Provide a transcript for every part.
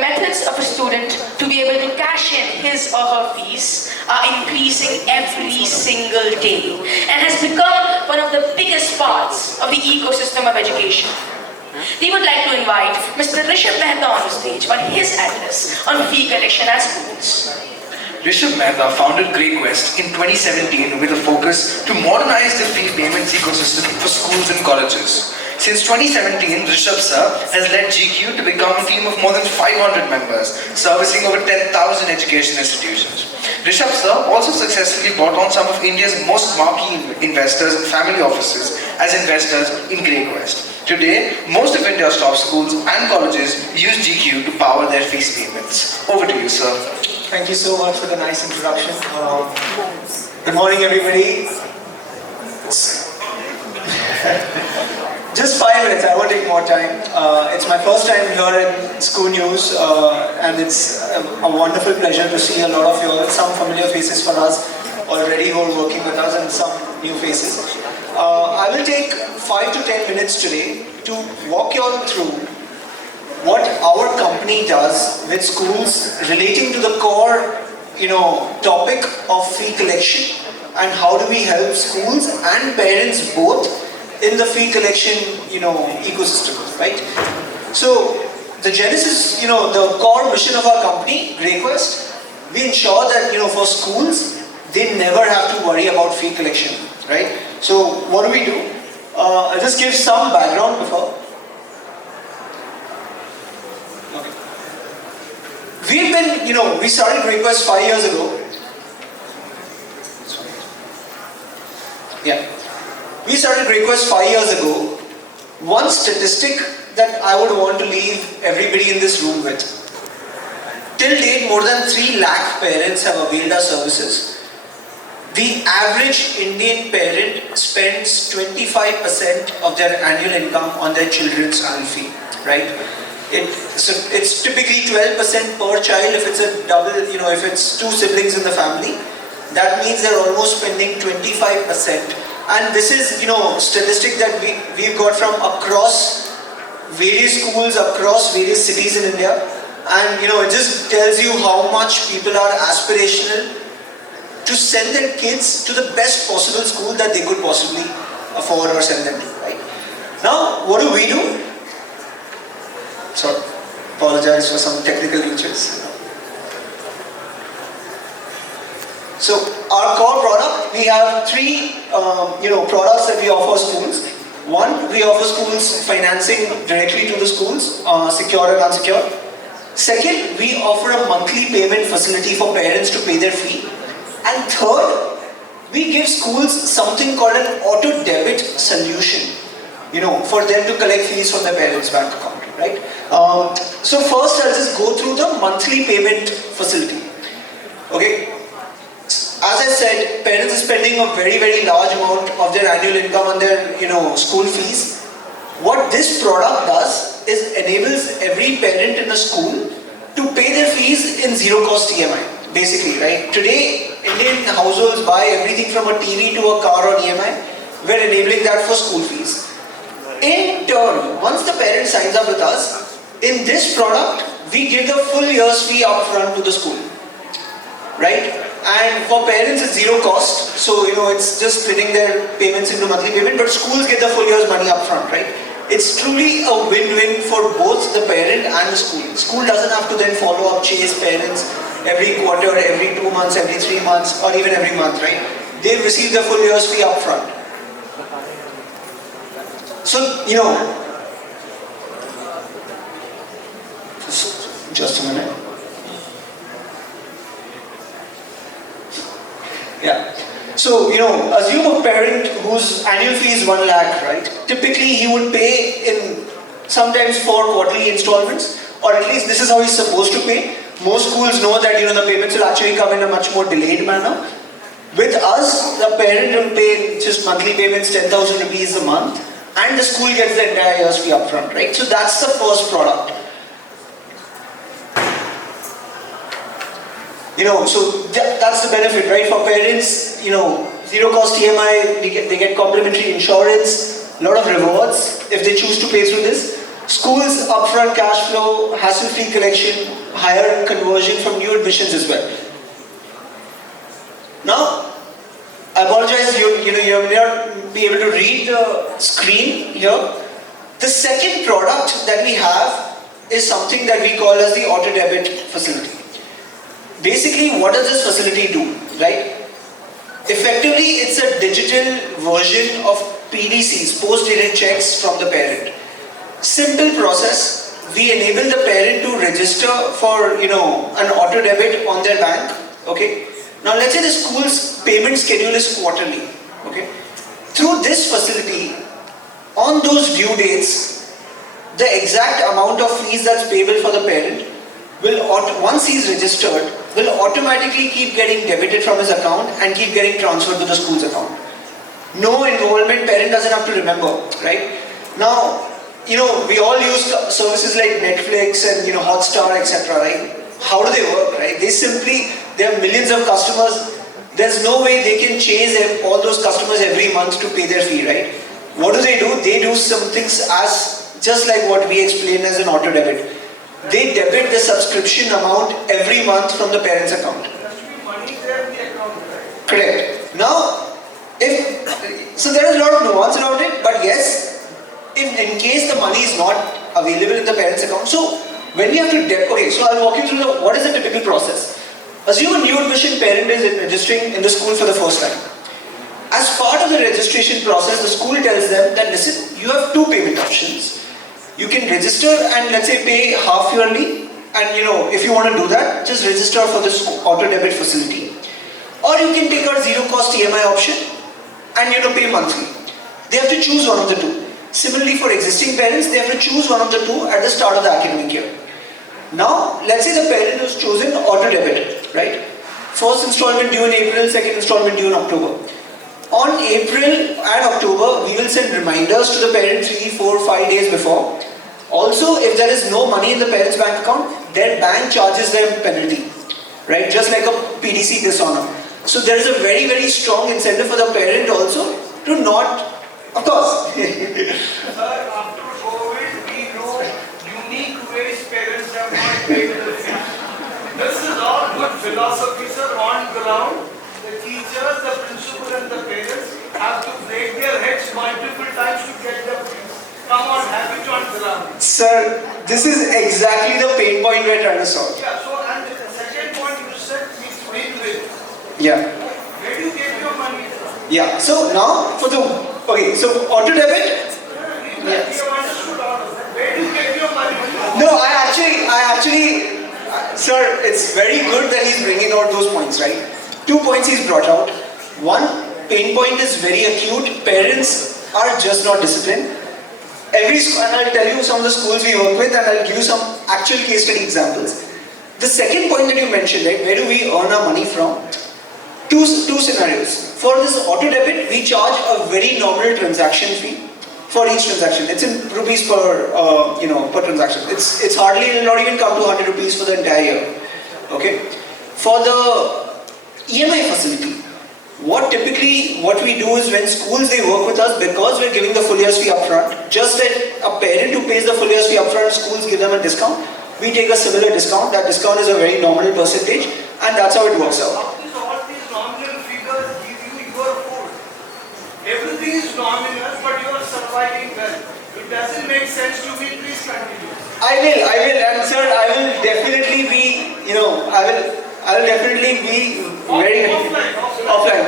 methods of a student to be able to cash in his or her fees are increasing every single day and has become one of the biggest parts of the ecosystem of education. We would like to invite Mr. Rishabh Mehta on the stage for his address on fee collection at schools. Rishabh Mehta founded GreyQuest in 2017 with a focus to modernize the fee payments ecosystem for schools and colleges. Since 2017, Rishabh sir has led GQ to become a team of more than 500 members, servicing over 10,000 education institutions. Rishabh sir also successfully brought on some of India's most marquee investors and family offices as investors in GreyQuest. Today, most of India's top schools and colleges use GQ to power their fees payments. Over to you, sir. Thank you so much for the nice introduction. Good morning, everybody. Just 5 minutes, I won't take more time. It's my first time here in School News, and it's a wonderful pleasure to see a lot of you, some familiar faces for us already who are working with us and some new faces. I will take 5 to 10 minutes today to walk you all through what our company does with schools relating to the core, topic of fee collection, and how do we help schools and parents both in the fee collection, ecosystem, right? So the genesis, the core mission of our company, GreyQuest, we ensure that, for schools, they never have to worry about fee collection, right? So what do? I'll just give some background before. Okay. We've been, we started GreyQuest 5 years ago. Yeah. We started GreyQuest 5 years ago. One statistic that I would want to leave everybody in this room with. Till date, more than 3 lakh parents have availed our services. The average Indian parent spends 25% of their annual income on their children's annual fee, right? It's typically 12% per child if it's a double, if it's 2 siblings in the family. That means they're almost spending 25%. And this is, statistic that we've got from across various schools, across various cities in India. And, it just tells you how much people are aspirational to send their kids to the best possible school that they could possibly afford or send them to, right? Now, what do we do? Sorry, apologize for some technical glitches. So, our core product, we have 3, products that we offer schools. One, we offer schools financing directly to the schools, secure and unsecured. Second, we offer a monthly payment facility for parents to pay their fee. And third, we give schools something called an auto debit solution, for them to collect fees from their parents' bank account, right? So first, I'll just go through the monthly payment facility. Okay. As I said, parents are spending a very, very large amount of their annual income on their, school fees. What this product does is enables every parent in the school to pay their fees in zero-cost EMI, basically, right? Today, Indian households buy everything from a TV to a car on EMI. We're enabling that for school fees. In turn, once the parent signs up with us, in this product, we give the full year's fee upfront to the school, right? And for parents, it's zero cost. So, it's just splitting their payments into monthly payment, but schools get the full year's money upfront, right? It's truly a win-win for both the parent and the school. School doesn't have to then follow up, chase parents every quarter, every 2 months, every 3 months, or even every month, right? They receive the full year's fee upfront. So, just a minute. Yeah. So, assume a parent whose annual fee is 1 lakh, right? Typically, he would pay in sometimes 4 quarterly installments, or at least this is how he's supposed to pay. Most schools know that, the payments will actually come in a much more delayed manner. With us, the parent will pay just monthly payments, 10,000 rupees a month, and the school gets the entire year's fee upfront, right? So that's the first product. So that's the benefit, right? For parents, zero cost EMI, they get complimentary insurance, a lot of rewards if they choose to pay through this. Schools upfront cash flow, hassle-free collection, higher conversion from new admissions as well. Now, I apologize, you may not be able to read the screen here. The second product that we have is something that we call as the auto debit facility. Basically, what does this facility do, right? Effectively, it's a digital version of PDCs, post-dated checks from the parent. Simple process. We enable the parent to register for, an auto debit on their bank. Okay. Now, let's say the school's payment schedule is quarterly. Okay. Through this facility, on those due dates, the exact amount of fees that's payable for the parent will, once he's registered, will automatically keep getting debited from his account and keep getting transferred to the school's account. No involvement, parent doesn't have to remember, right? Now, we all use services like Netflix and Hotstar, etc. Right? How do they work, right? They have millions of customers. There's no way they can chase all those customers every month to pay their fee, right? What do? They do some things as just like what we explained as an auto debit. They debit the subscription amount every month from the parent's account. There should be money there in the account, right? Correct. Now, so there is a lot of nuance around it, but yes, in case the money is not available in the parent's account, so when we have to so I'll walk you through what is the typical process. Assume a new admission parent is registering in the school for the first time. As part of the registration process, the school tells them that listen, you have two payment options. You can register and let's say pay half yearly, and if you want to do that, just register for this auto debit facility. Or you can take our zero cost EMI option and pay monthly. They have to choose one of the two. Similarly, for existing parents, they have to choose one of the two at the start of the academic year. Now, let's say the parent has chosen auto debit, right? First installment due in April, second installment due in October. On April and October, we will send reminders to the parent 3, 4, 5 days before. Also, if there is no money in the parent's bank account, their bank charges them penalty, right? Just like a PDC dishonor. So there is a very, very strong incentive for the parent also to not, of course. Sir, after COVID, we know unique ways parents have not paid the fee. This is all good philosophy, sir, on ground. The teachers, the principal and the parents have to break their heads multiple times to get their fees. Come on, have it on ground. Sir, this is exactly the pain point we're trying to solve. Yeah, so and the second point you said is win-win. Yeah. Where do you get your money from? Yeah. So now for so auto debit. We have understood all of that. Where do you get your money from? No, I actually, sir, it's very good that he's bringing out those points, right? 2 points he's brought out. One, pain point is very acute. Parents are just not disciplined. And I'll tell you some of the schools we work with, and I'll give you some actual case study examples. The second point that you mentioned, right, where do we earn our money from? Two scenarios. For this auto debit, we charge a very nominal transaction fee for each transaction. It's in rupees per transaction. It's hardly, it will not even come to 100 rupees for the entire year. Okay. For the EMI facility, what we do is when schools they work with us, because we're giving the full year's fee upfront, just like a parent who pays the full year's fee upfront, schools give them a discount. We take a similar discount. That discount is a very nominal percentage, and that's how it works out. How does all these nominal figures give you your food? Everything is nominal, but you are surviving well. It doesn't make sense to me. Please continue. I will, and sir, I will definitely be, I will definitely be very offline.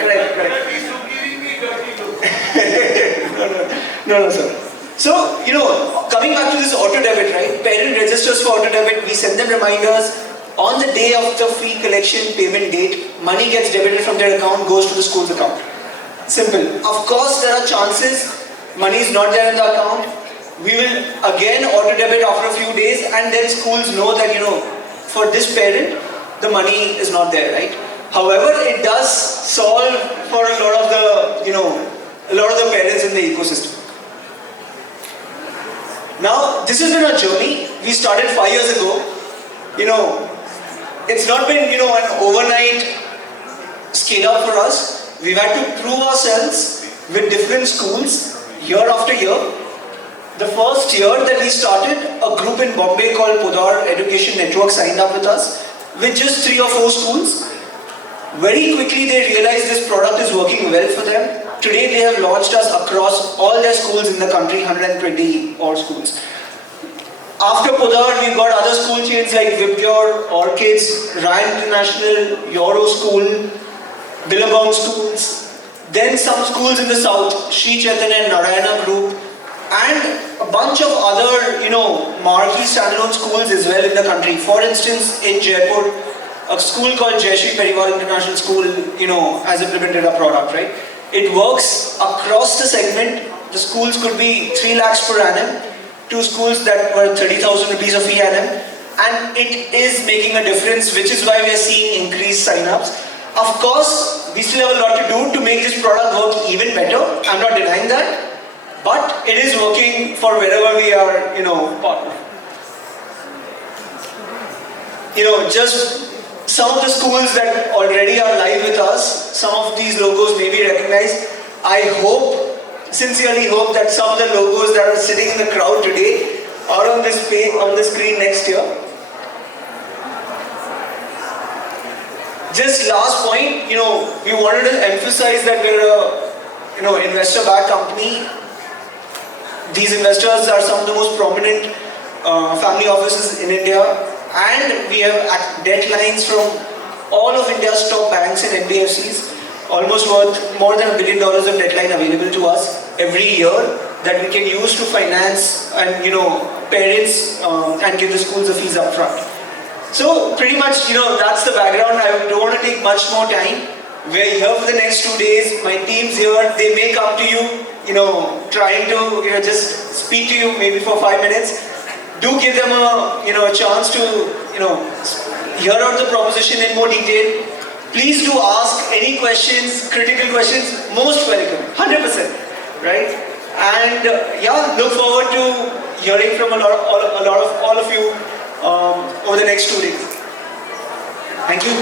Correct. At least you're giving me dirty look. No, sir. So, coming back to this auto debit, right? Parent registers for auto debit, we send them reminders. On the day of the fee collection payment date, money gets debited from their account, goes to the school's account. Simple. Of course, there are chances money is not there in the account. We will again auto debit after a few days, and then schools know that, for this parent, the money is not there, right? However, it does solve for a lot of the parents in the ecosystem. Now, this has been a journey. We started 5 years ago. It's not been, an overnight scale up for us. We've had to prove ourselves with different schools year after year. The first year that we started, a group in Bombay called Podar Education Network signed up with us with just 3 or 4 schools. Very quickly they realized this product is working well for them. Today they have launched us across all their schools in the country, 120 odd schools. After Podar, we've got other school chains like Vipure, Orchids, Ryan International, Euro School, Billabong schools. Then some schools in the south, Sri Chaitanya and Narayana Group, and a bunch of other, marquee standalone schools as well in the country. For instance, in Jaipur, a school called Jayashree Periwal International School, has implemented a product, right? It works across the segment. The schools could be 3 lakhs per annum to schools that were 30,000 rupees of fee annum, and it is making a difference, which is why we are seeing increased sign-ups. Of course, we still have a lot to do to make this product work even better. I'm not denying that. But it is working for wherever we are, partner. Just some of the schools that already are live with us, some of these logos may be recognized. I sincerely hope that some of the logos that are sitting in the crowd today are on this page, on the screen next year. Just last point, we wanted to emphasize that we're a, investor-backed company. These investors are some of the most prominent family offices in India, and we have debt lines from all of India's top banks and NBFCs, almost worth more than $1 billion of debt line available to us every year that we can use to finance and parents and give the schools the fees up front. So pretty much that's the background. I don't want to take much more time. We're here for the next 2 days. My team's here. They may come to you, trying to just speak to you maybe for 5 minutes. Do give them a chance to hear out the proposition in more detail. Please do ask any questions, critical questions. Most welcome, 100%, right? And look forward to hearing from a lot of all of you over the next 2 days. Thank you.